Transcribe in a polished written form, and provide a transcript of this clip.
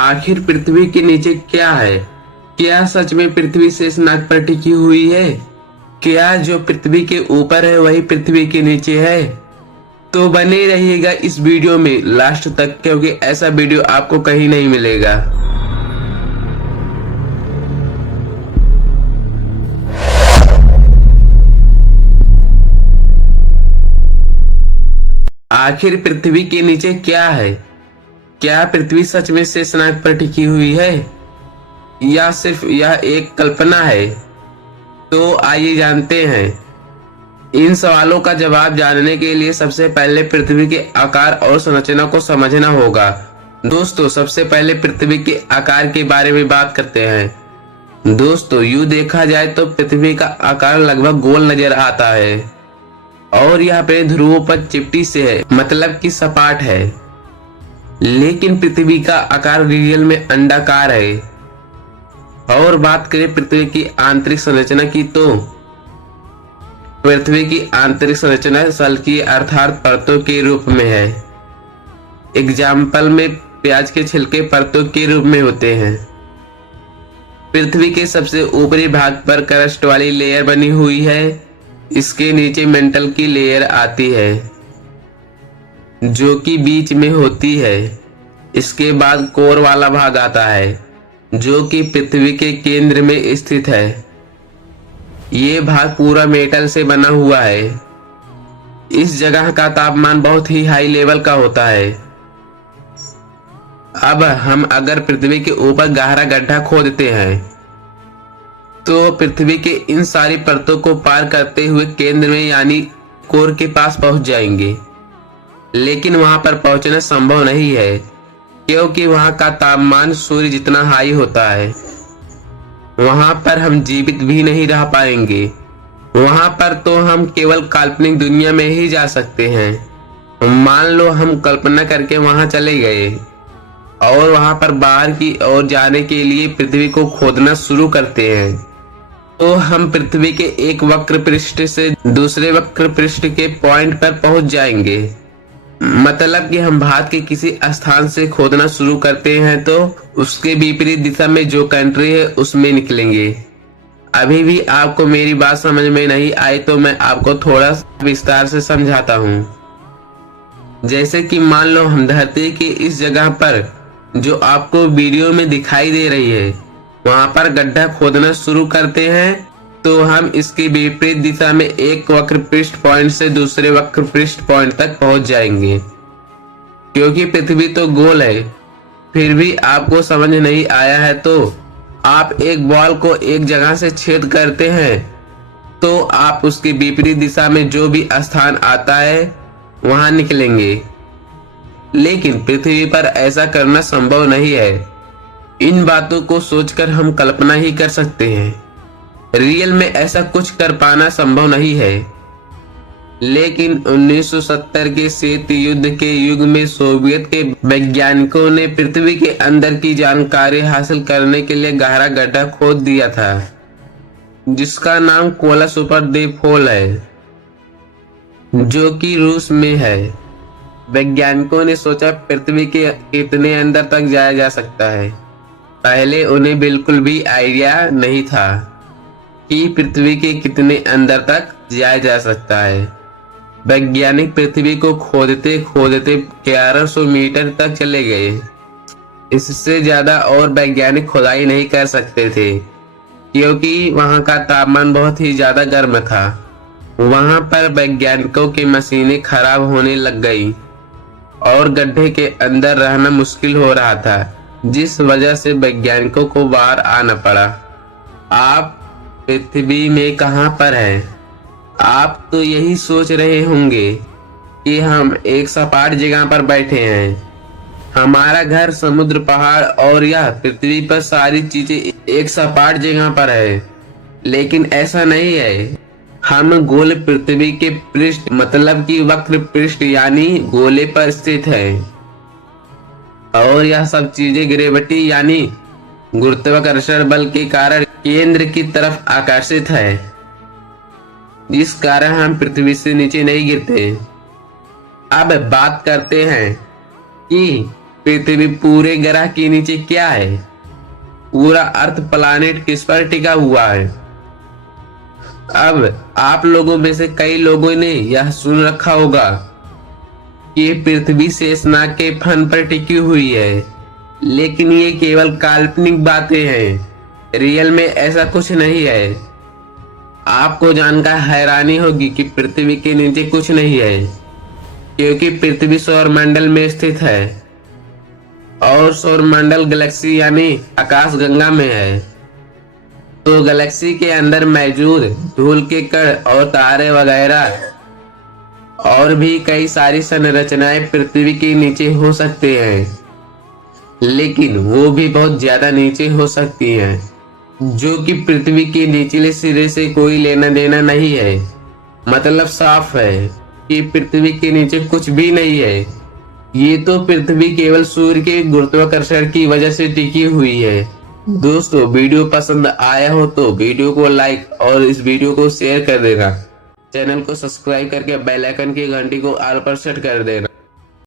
आखिर पृथ्वी के नीचे क्या है? क्या सच में पृथ्वी शेषनाग पर टिकी हुई है? क्या जो पृथ्वी के ऊपर है वही पृथ्वी के नीचे है? तो बने रहिएगा इस वीडियो में लास्ट तक, क्योंकि ऐसा वीडियो आपको कहीं नहीं मिलेगा। आखिर पृथ्वी के नीचे क्या है? क्या पृथ्वी सच में शेषनाग पर टिकी हुई है या सिर्फ यह एक कल्पना है? तो आइए जानते हैं। इन सवालों का जवाब जानने के लिए सबसे पहले पृथ्वी के आकार और संरचना को समझना होगा। दोस्तों, सबसे पहले पृथ्वी के आकार के बारे में बात करते हैं। दोस्तों, यूं देखा जाए तो पृथ्वी का आकार लगभग गोल नजर आता है और यह अपने ध्रुवों पर चिपटी से है, मतलब कि सपाट है। लेकिन पृथ्वी का आकार रियल में अंडाकार है। और बात करें पृथ्वी की आंतरिक संरचना की, तो पृथ्वी की आंतरिक संरचना सल्कीय अर्थात परतों के रूप में है। एग्जाम्पल में प्याज के छिलके परतों के रूप में होते हैं। पृथ्वी के सबसे ऊपरी भाग पर क्रस्ट वाली लेयर बनी हुई है। इसके नीचे मेंटल की लेयर आती है जो कि बीच में होती है। इसके बाद कोर वाला भाग आता है जो कि पृथ्वी के केंद्र में स्थित है। ये भाग पूरा मेटल से बना हुआ है। इस जगह का तापमान बहुत ही हाई लेवल का होता है। अब हम अगर पृथ्वी के ऊपर गहरा गड्ढा खोदते हैं तो पृथ्वी के इन सारी परतों को पार करते हुए केंद्र में यानी कोर के पास पहुंच जाएंगे। लेकिन वहां पर पहुंचना संभव नहीं है क्योंकि वहां का तापमान सूर्य जितना हाई होता है। वहां पर हम जीवित भी नहीं रह पाएंगे। वहां पर तो हम केवल काल्पनिक दुनिया में ही जा सकते हैं। मान लो हम कल्पना करके वहां चले गए और वहां पर बाहर की ओर जाने के लिए पृथ्वी को खोदना शुरू करते हैं, तो हम पृथ्वी के एक वक्र पृष्ठ से दूसरे वक्र पृष्ठ के पॉइंट पर पहुंच जाएंगे। मतलब कि हम भारत के किसी स्थान से खोदना शुरू करते हैं तो उसके विपरीत दिशा में जो कंट्री है उसमें निकलेंगे। अभी भी आपको मेरी बात समझ में नहीं आई तो मैं आपको थोड़ा विस्तार से समझाता हूँ। जैसे कि मान लो हम धरती के इस जगह पर जो आपको वीडियो में दिखाई दे रही है वहां पर गड्ढा खोदना शुरू करते हैं, तो हम इसकी विपरीत दिशा में एक वक्र पृष्ठ पॉइंट से दूसरे वक्र पृष्ठ पॉइंट तक पहुंच जाएंगे। क्योंकि पृथ्वी तो गोल है, फिर भी आपको समझ नहीं आया है तो आप एक बॉल को एक जगह से छेद करते हैं तो आप उसकी विपरीत दिशा में जो भी स्थान आता है वहां निकलेंगे। लेकिन पृथ्वी पर ऐसा करना संभव नहीं है। इन बातों को सोचकर हम कल्पना ही कर सकते हैं। रियल में ऐसा कुछ कर पाना संभव नहीं है। लेकिन 1970 के शीत युद्ध के युग में सोवियत के वैज्ञानिकों ने पृथ्वी के अंदर की जानकारी हासिल करने के लिए गहरा गड्ढा खोद दिया था जिसका नाम कोला सुपर द्वीप होल है, जो कि रूस में है। वैज्ञानिकों ने सोचा पृथ्वी के कितने अंदर तक जाया जा सकता है। पहले उन्हें बिल्कुल भी आइडिया नहीं था कि पृथ्वी के कितने अंदर तक जाया जा सकता है। वैज्ञानिक पृथ्वी को खोदते खोदते 1100 मीटर तक चले गए। इससे ज्यादा और वैज्ञानिक खुदाई नहीं कर सकते थे क्योंकि वहां का तापमान बहुत ही ज्यादा गर्म था। वहां पर वैज्ञानिकों की मशीनें खराब होने लग गई और गड्ढे के अंदर रहना मुश्किल हो रहा था, जिस वजह से वैज्ञानिकों को बाहर आना पड़ा। आप पृथ्वी में कहां पर हैं? आप तो यही सोच रहे होंगे कि हम एक सपाट जगह पर बैठे हैं। हमारा घर, समुद्र, पहाड़ और यह पृथ्वी पर सारी चीजें एक सपाट जगह पर है। लेकिन ऐसा नहीं है। हम गोल पृथ्वी के पृष्ठ मतलब कि वक्र पृष्ठ यानी गोले पर स्थित है और यह सब चीजें ग्रेविटी यानी गुरुत्वाकर्षण बल के कारण केंद्र की तरफ आकर्षित है, जिस कारण हम पृथ्वी से नीचे नहीं गिरते। अब बात करते हैं कि पृथ्वी पूरे ग्रह के नीचे क्या है? पूरा अर्थ प्लानेट किस पर टिका हुआ है? अब आप लोगों में से कई लोगों ने यह सुन रखा होगा कि पृथ्वी शेषनाग के फन पर टिकी हुई है, लेकिन ये केवल काल्पनिक बातें हैं। रियल में ऐसा कुछ नहीं है। आपको जानकर हैरानी होगी कि पृथ्वी के नीचे कुछ नहीं है, क्योंकि पृथ्वी सौरमंडल में स्थित है और सौरमंडल गैलेक्सी यानी आकाशगंगा में है। तो गैलेक्सी के अंदर मौजूद धूल के कण और तारे वगैरह और भी कई सारी संरचनाएं पृथ्वी के नीचे हो सकते हैं, लेकिन वो भी बहुत ज्यादा नीचे हो सकती हैं, जो कि पृथ्वी के निचले सिरे से कोई लेना देना नहीं है। मतलब साफ है कि पृथ्वी के नीचे कुछ भी नहीं है। ये तो पृथ्वी केवल सूर्य के गुरुत्वाकर्षण की वजह से टिकी हुई है। दोस्तों, वीडियो पसंद आया हो तो वीडियो को लाइक और इस वीडियो को शेयर कर देना। चैनल को सब्सक्राइब करके बेल आइकन की घंटी को ऑल पर सेट कर देना।